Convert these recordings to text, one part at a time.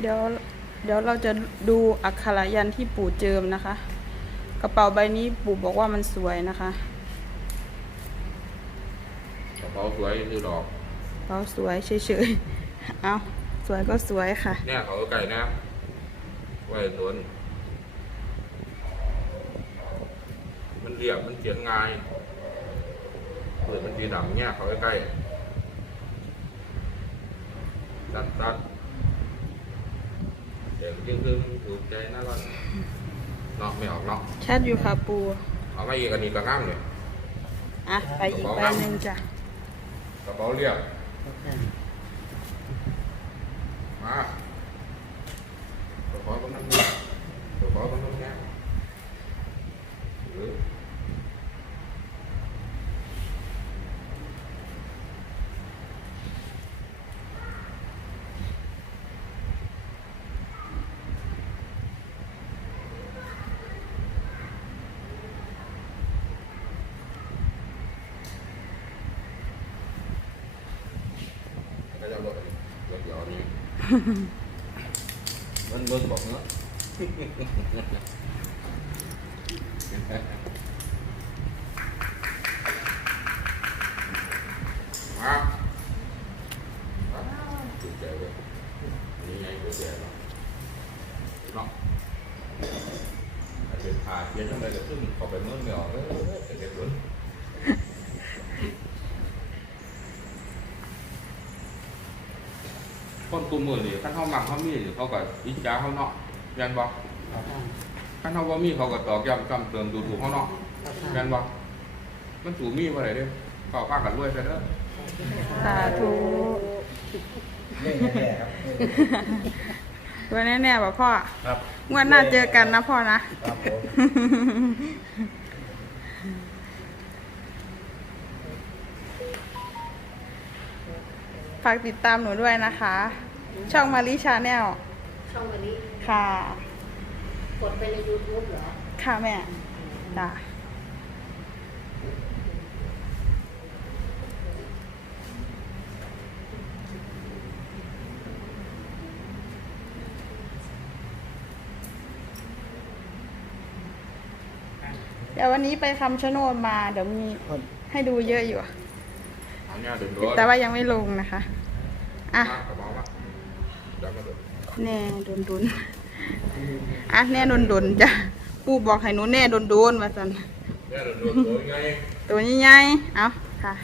เดี๋ยวเดี๋ยวเราจะดูอักขระยันต์ที่ปู่เจิมนะคะ กระเป๋าใบนี้ปู่บอกว่ามันสวยนะคะกระเป๋าสวยคือดอกกระเป๋าสวยเฉยๆเอาสวยก็สวยค่ะ เนี่ยเขาไก่นะไว้สวนมันเรียบมันเขียนง่ายเปิดมันสีดำเนี่ยเขาใกล้ๆตัดตัดเดี๋ยวยิ่งขึ้นถูกใจน่ารักเนาะไม่ออกเนาะชัดอยู่ค่ะปู่เอามาอีกอันนี้ก็งามเลยอะ ไปอีกใบหนึ่งจ้ะ กระเป๋าเรียบมากระเป๋าตรงนั้นเนี่ยกระเป๋าตรงนั้นเนี่ยหรือ ก็จะลด ลดเดี๋ยวนี้มันเบิ่งบอกเนาะมาว้าวถูกใจเลยนี่ไงก็เสียเนาะเนาะอาจจะผ่าเทียนทั้งใดก็ขึ้นเข้าไปเมื่อเมื่อเออเป็นเด็กรุ่น คนกลุ่มมือนี่ขั้นเขามักเขามีนี่เขาก็อิจฉาเขาเนาะยันบอกขั้นเขาว่ามีเขาก็ตอกย้ำกำเติมดูถูกเขาเนาะยันบอกมันสูมีว่าไรเด้อเขาพากันรวยซะเด้อสาธุเล่นแน่ๆครับตัวแน่ๆบอกพ่อครับงวดหน้าเจอกันนะพ่อนะครับผมฝากติดตามหนูด้วยนะคะ ช่องมาริชาแนลช่องวันนี้ค่ะ กดไปใน YouTube เหรอ ค่ะแม่จ้ะเดี๋ยววันนี้ไปคำชะโนดมาเดี๋ยวมีให้ดูเยอะอยู่อันเนี้ยเดินรถแต่ว่ายังไม่ลงนะคะ อะ แน่โดนดุนอะแน่โดนดุนจ้ะปู่บอกให้หนูแน่โดนโดนมาสันเนี่ยเดินรถตัวไงตัวใหญ่ๆเอาค่ะ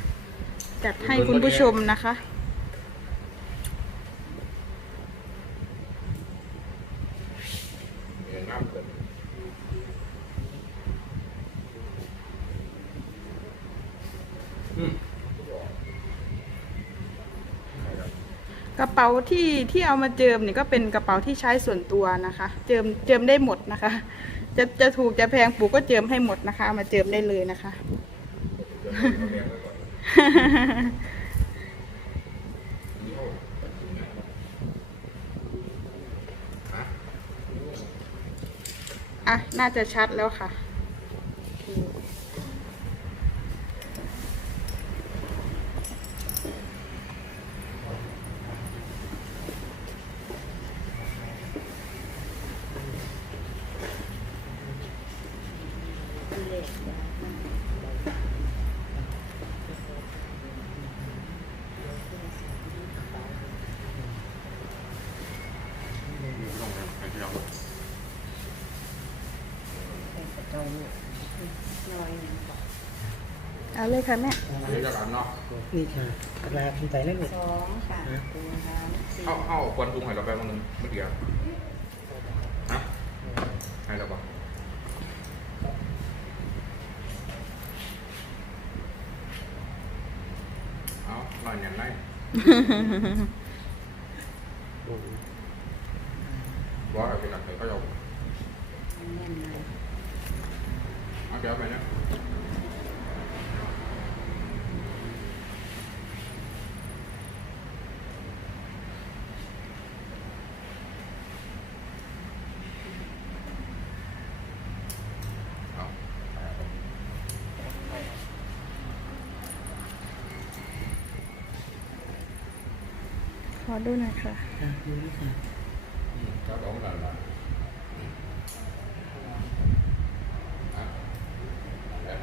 จัดให้คุณผู้ชมนะคะ เนี่ยน้ำเกินอืม กระเป๋าที่ที่เอามาเจิมเนี่ยก็เป็นกระเป๋าที่ใช้ส่วนตัวนะคะ เจิมเจิมได้หมดนะคะ จะจะถูกจะแพงปู่ก็เจิมให้หมดนะคะ มาเจิมได้เลยนะคะ อะ น่าจะชัดแล้วค่ะ เลขยาวมากลงไปไปที่เราน้อยหนึ่งบอกเอาเลยค่ะแม่เดี๋ยวจะกันเนาะนี่ค่ะกระลาขึ้นไปแล้วลูกสองค่ะตัวสามสี่เข้าเข้าควันปรุงให้เราไปวันหนึงเมื่อกี้อะฮะให้เราปะเอาหน่อย อย่างไรว่าอะไรเป็นหลักเลยก็ยอม แน่นเลย เอาเดี๋ยวไปนะเอา ข อดูหน่อยค่ะอะดูนี่ค่ะก็ต้องนั่นแหละอะแล้ว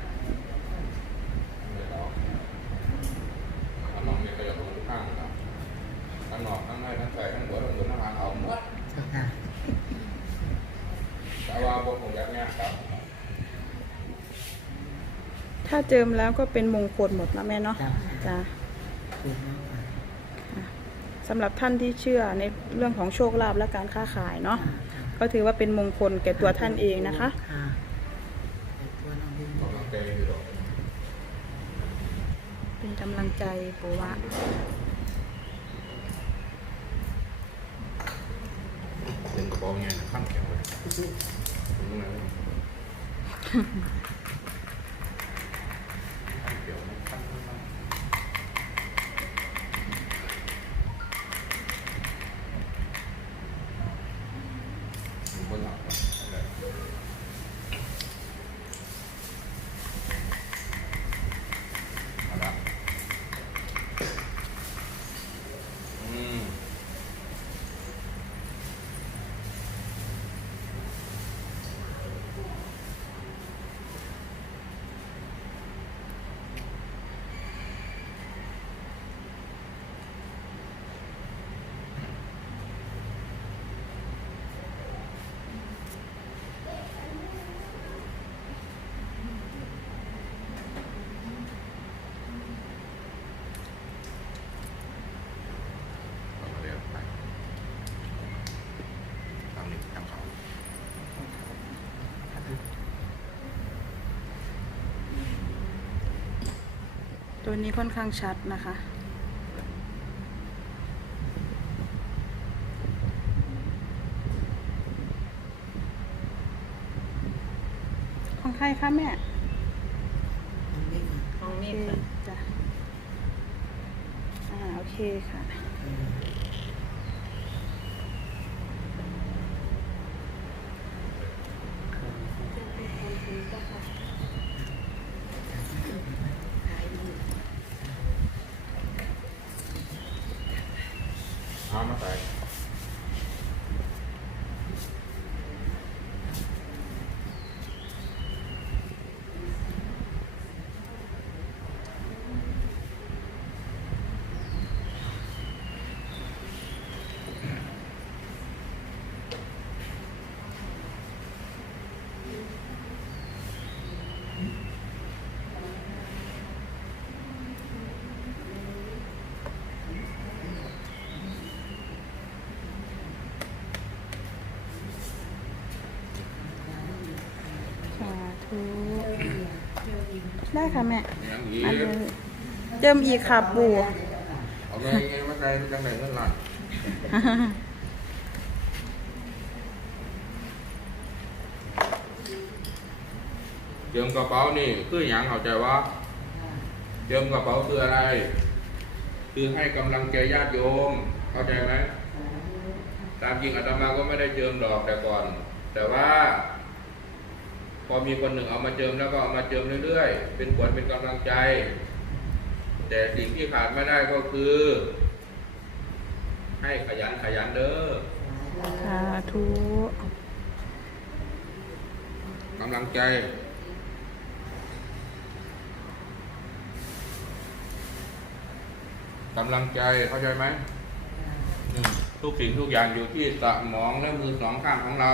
ไม่ออกเอาน้องนี่ก็อย่าลงทุกข้างนะทั้งนอกทั้งในทั้งใส่ทั้งหัวทั้งหัวทั้งหางเอาหมดเจ้าค่ะแต่ว่าบนของยักษ์เนี่ยครับ ถ้าเจิมแล้วก็เป็นมงคลหมดนะแม่เนาะเจ้า สำหรับท่านที่เชื่อในเรื่องของโชคลาภและการค้าขายเนาะค่ะก็ถือว่าเป็นมงคลแก่ตัวท่านเองนะคะ ค่ะแต่ตัวน้องดีกำลังใจอยู่หรอกเป็นกำลังใจปูว่าเป็นกระบอกไงนะขั้นแข็งเลยตรงนั้นขั้นเกี่ยวนะขั้นขั้นขั้นอยู่บนหลังนะเอาละอืม เอามาเรียกไปทำนี่ทำเขา ตัวนี้ค่อนข้างชัดนะคะ ของใครคะแม่น้องดีค่ะห้องโอนี้เคค่ะจ้ะอ่าโอเคค่ะ เออ เอามาใส่สาธุ ได้ค่ะแม่ยังอีกอันนี้เจิมอีกค่ะปู่เอาไงไงมาใส่จังไหนเงินล้านเตรียมกระเป๋านี่คืออย่างเข้าใจว่าเตรียมกระเป๋าคืออะไร คือให้กำลังใจญาติโยม เข้าใจไหมตามจริงอาตมาก็ไม่ได้เจิมดอกแต่ก่อน แต่ว่า พอมีคนหนึ่งเอามาเจิมแล้วก็เอามาเจิมเรื่อยๆ เป็นขวัญเป็นกำลังใจ แต่สิ่งที่ขาดไม่ได้ก็คือ ให้ขยันขยันเด้อสาธุกำลังใจกำลังใจเข้าใจไหมอืมทุกสิ่งทุกอย่างอยู่ที่สมองและมือสองข้างของเรา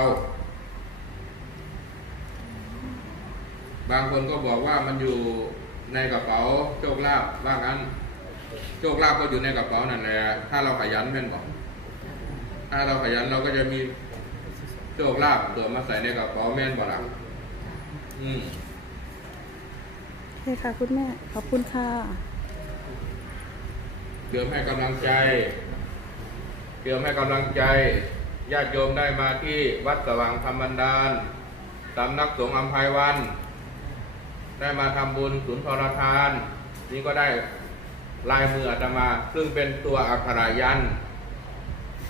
บางคนก็บอกว่ามันอยู่ในกระเป๋าโชคลาภว่างั้น โชคลาภก็อยู่ในกระเป๋านั่นแหละถ้าเราขยันเป็นบอกถ้าเราขยันเราก็จะมีโชคลาภเกิดมาใส่ในกระเป๋าแม่นบ่ล่ะอืมโอเคค่ะคุณแม่ขอบคุณค่ะเติมให้กำลังใจเติมให้กำลังใจญาติโยมได้มาที่วัดสว่างธรรมบันดาลสำนักสงฆ์อัมภัยวัน ได้มาทำบุญศูนย์ทรทาน นี่ก็ได้ลายมืออาตมา ซึ่งเป็นตัวอักขรายัน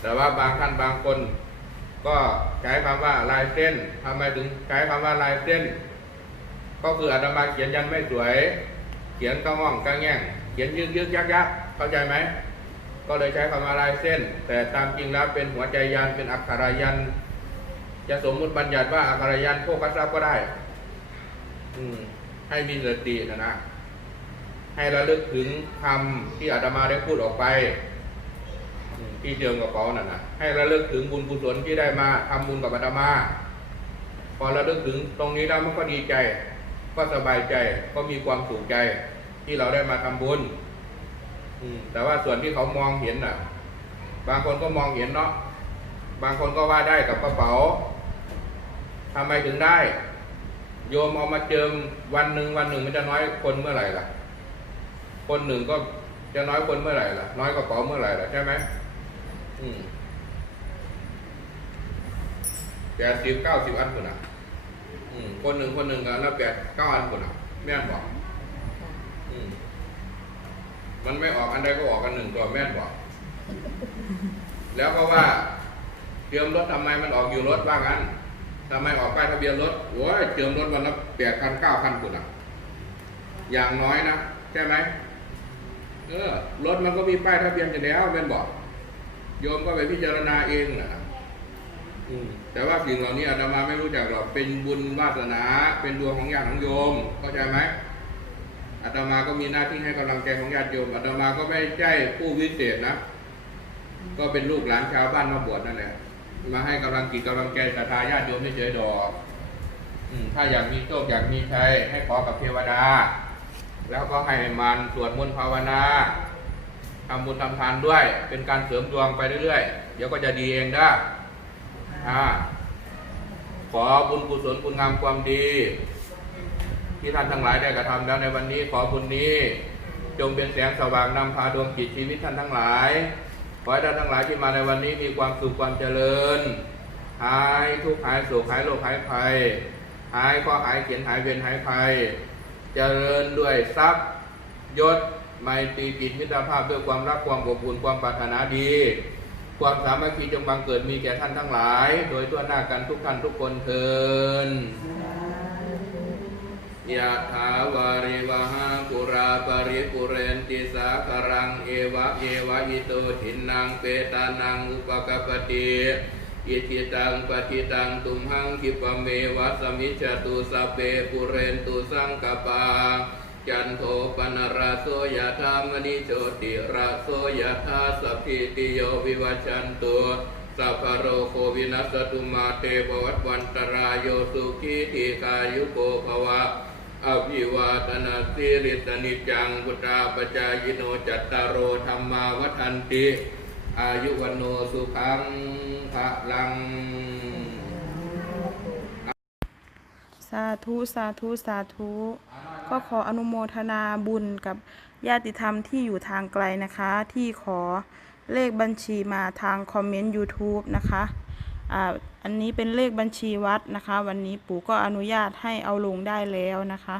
แต่ว่าบางท่านบางคน ก็ใช้คำว่าลายเส้นทำไมถึงใช้คำว่าลายเส้น ก็คืออาตมาเขียนยันไม่สวย เขียนกระง่องกระแง่งเขียนยึกยึกยักยักเข้าใจไหมก็เลยใช้คำว่าลายเส้น แต่ตามจริงแล้วเป็นหัวใจยันเป็นอักขรายัน จะสมมุติบัญญัติว่าอักขรายันโภคทรัพย์ก็ได้ อืม ให้มีสตินะนะ ให้ระลึกถึงคำที่อาตมาได้พูดออกไป ที่เจิมกระเป๋านั่นนะให้ระลึกถึงบุญกุศลที่ได้มาทำบุญกับอาตมา พอระลึกถึงตรงนี้แล้วมันก็ดีใจ ก็สบายใจก็มีความสุขใจที่เราได้มาทำบุญอืมแต่ว่าส่วนที่เขามองเห็นน่ะ บางคนก็มองเห็นเนาะบางคนก็ว่าได้กับกระเป๋าทำไมถึงได้ โยมเอามาเจิมวันหนึ่งวันหนึ่งมันจะน้อยคนเมื่อไหร่ล่ะ คนหนึ่งก็จะน้อยคนเมื่อไหร่ล่ะ น้อยกระเป๋าเมื่อไหร่ล่ะใช่ไหมอืมแปดสิบเก้าสิบอันคนอะ อืม คนหนึ่งคนหนึ่งกันแล้วแปดเก้าอันคนอะแม่นบอกอืมมันไม่ออกอันใดก็ออกกันหนึ่งตัวแม่นบอก แล้วก็ว่าเตรียมรถทำไมมันออกอยู่รถว่างั้น ทำไมออกป้ายทะเบียนรถโอ้ยเตรียมรถวันละแปดพันเก้าพันคนอะ อย่างน้อยนะใช่ไหมเออรถมันก็มีป้ายทะเบียนอยู่แล้วแม่นบอกโยมก็ไปพิจารณาเองนะแต่ว่าสิ่งเหล่านี้อาตมาไม่รู้จักหรอกเป็นบุญวาสนา เป็นดวงของญาติของโยมเข้าใจไหมอาตมาก็มีหน้าที่ให้กำลังใจของญาติโยมอาตมาก็ไม่ใช่ผู้วิเศษนะ ก็เป็นลูกหลานชาวบ้านมาบวชนั่นแหละ มาให้กำลังจิตกำลังใจศรัทธาญาติโยมไม่เฉยๆดอกอถ้าอยากมีโชคอยากมีชัยให้ขอกับเทวดา แล้วก็ให้มันสวดมนต์ภาวนาทำบุญทำทานด้วย เป็นการเสริมดวงไปเรื่อยๆ เดี๋ยวก็จะดีเองได้ขอบุญกุศลคุณงามความดี ที่ท่านทั้งหลายได้กระทำแล้วในวันนี้ขอบุญนี้ จงเป็นแสงสว่างนำพาดวงจิตชีวิตท่านทั้งหลาย ขอให้ท่านทั้งหลายที่มาในวันนี้มีความสุขความเจริญ หายทุกข์หายโศกหายโรคหายภัย หายข้อหายเขียนหายเวียนหายภัย เจริญด้วยทรัพย์ยศไมตรีจิตมิตรภาพด้วยความรักความอบอุ่นความปรารถนาดี ความสามัคคีจงบังเกิดมีแก่ท่านทั้งหลาย โดยทั่วหน้ากันทุกท่านทุกคนเทิน ยะถาวาริวหาปุราปริปุเรนติสาครังเอวะเอวะอิโตทินังเปตานังอุปกปปติอิทิตังปฏิตังตุมหังคิปเมวะสมิจตุสเปปุเรนตุสังกปาจันโทปนราโสยธามณิโชติราโสยธาสัพพิติโยวิวัชันตุสัพพะโรโควินัสตุมาเตปวัตวันตรายโยสุขีทีกายุโกภวะ อภิวาตนาสิริสนิจังพุทธาปจายโนจัตตารโอธรรมาวันติ อายุวันโนสุขังภะลัง สาธุ สาธุ สาธุ ก็ขออนุโมทนาบุญกับญาติธรรมที่อยู่ทางไกลนะคะ ที่ขอเลขบัญชีมาทางคอมเมนต์ YouTube นะคะ อันนี้เป็นเลขบัญชีวัดนะคะ วันนี้ปู่ก็อนุญาตให้เอาลงได้แล้วนะคะ